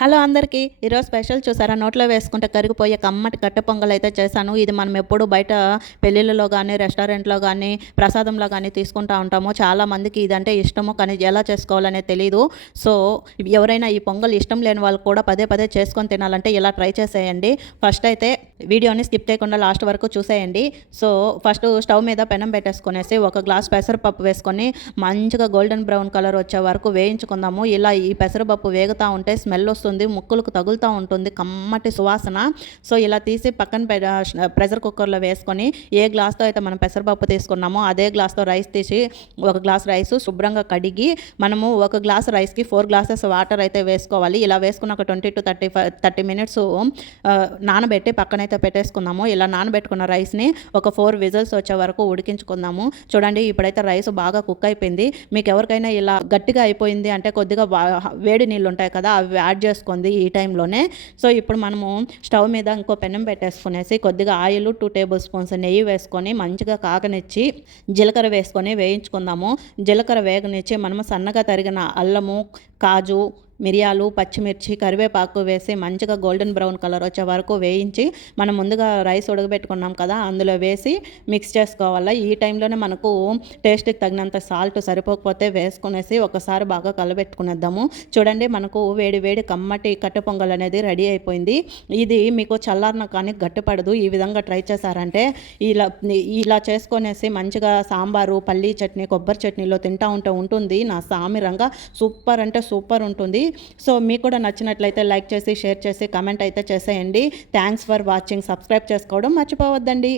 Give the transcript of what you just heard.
Hello అందరికీ ఈరోజు special చూసారా? నోట్లో వేసుకుంటే కరిగిపోయే కమ్మటి కట్టె పొంగల్ అయితే చేశాను. ఇది మనం ఎప్పుడు బయట పెళ్ళిళ్ళలో కానీ రెస్టారెంట్లో కానీ ప్రసాదంలో కానీ తీసుకుంటూ ఉంటాము. చాలా మందికి ఇదంటే ఇష్టము కానీ ఎలా చేసుకోవాలనే తెలియదు సో ఎవరైనా ఈ పొంగల్ ఇష్టం లేని వాళ్ళు కూడా పదే పదే చేసుకొని తినాలంటే ఇలా ట్రై చేసేయండి. ఫస్ట్ అయితే వీడియోని స్కిప్ చేయకుండా లాస్ట్ వరకు చూసేయండి. సో ఫస్ట్ స్టవ్ మీద పెనం పెట్టేసుకునేసి ఒక గ్లాస్ పెసరపప్పు వేసుకొని మంచిగా గోల్డెన్ బ్రౌన్ కలర్ వచ్చే వరకు వేయించుకుందాము. ఇలా ఈ పెసరపప్పు వేగుతూ ఉంటే స్మెల్ వస్తుంది. ముక్కులకు తగులుతూ ఉంటుంది కమ్మటి సువాసన. సో ఇలా తీసి పక్కన ప్రెషర్ కుక్కర్లో వేసుకొని ఏ గ్లాస్తో అయితే మనం పెసరపప్పు తీసుకున్నామో అదే గ్లాస్తో రైస్ తీసి ఒక గ్లాస్ రైస్ శుభ్రంగా కడిగి మనము ఒక గ్లాస్ రైస్కి ఫోర్ గ్లాసెస్ వాటర్ అయితే వేసుకోవాలి. ఇలా వేసుకున్న ఒక twenty two thirty five thirty minutes నానబెట్టి పక్కనైతే పెట్టేసుకుందాము. ఇలా నానబెట్టుకున్న రైస్ని ఒక ఫోర్ విజిల్స్ వచ్చే వరకు ఉడికించుకుందాము. చూడండి ఇప్పుడైతే రైస్ బాగా కుక్ అయిపోయింది. మీకు ఎవరికైనా ఇలా గట్టిగా అయిపోయింది అంటే కొద్దిగా వేడి నీళ్ళు ఉంటాయి కదా అవి యాడ్ చేసి చేసుకుంది ఈ టైంలోనే. సో ఇప్పుడు మనము స్టవ్ మీద ఇంకో పెనం పెట్టేసుకునేసి కొద్దిగా ఆయిల్ టూ టేబుల్ స్పూన్స్ నెయ్యి వేసుకొని మంచిగా కాకనిచ్చి జీలకర్ర వేసుకొని వేయించుకుందాము. జీలకర్ర వేగనిచ్చి మనము సన్నగా తరిగిన అల్లము కాజు మిరియాలు పచ్చిమిర్చి కరివేపాకు వేసి మంచిగా గోల్డెన్ బ్రౌన్ కలర్ వచ్చే వరకు వేయించి మనం ముందుగా రైస్ ఉడకబెట్టుకున్నాం కదా అందులో వేసి మిక్స్ చేసుకోవాలి. ఈ టైంలోనే మనకు టేస్ట్కి తగినంత సాల్ట్ సరిపోకపోతే వేసుకునేసి ఒకసారి బాగా కలబెట్టుకునేద్దాము. చూడండి మనకు వేడి వేడి కమ్మటి కట్టు పొంగల్ అనేది రెడీ అయిపోయింది. ఇది మీకు చల్లారిన కానీ గట్టిపడదు. ఈ విధంగా ట్రై చేశారంటే ఇలా ఇలా చేసుకొనేసి మంచిగా సాంబారు పల్లీ చట్నీ కొబ్బరి చట్నీలో తింటా ఉంటే ఉంటుంది. నా సామిరంగా సూపర్ అంటే సూపర్ ఉంటుంది. సో మీకు కూడా నచ్చినట్లయితే లైక్ చేసి షేర్ చేసి కమెంట్ అయితే చేసేయండి. థ్యాంక్స్ ఫర్ వాచింగ్ సబ్స్క్రైబ్ చేసుకోవడం మర్చిపోవద్దండి.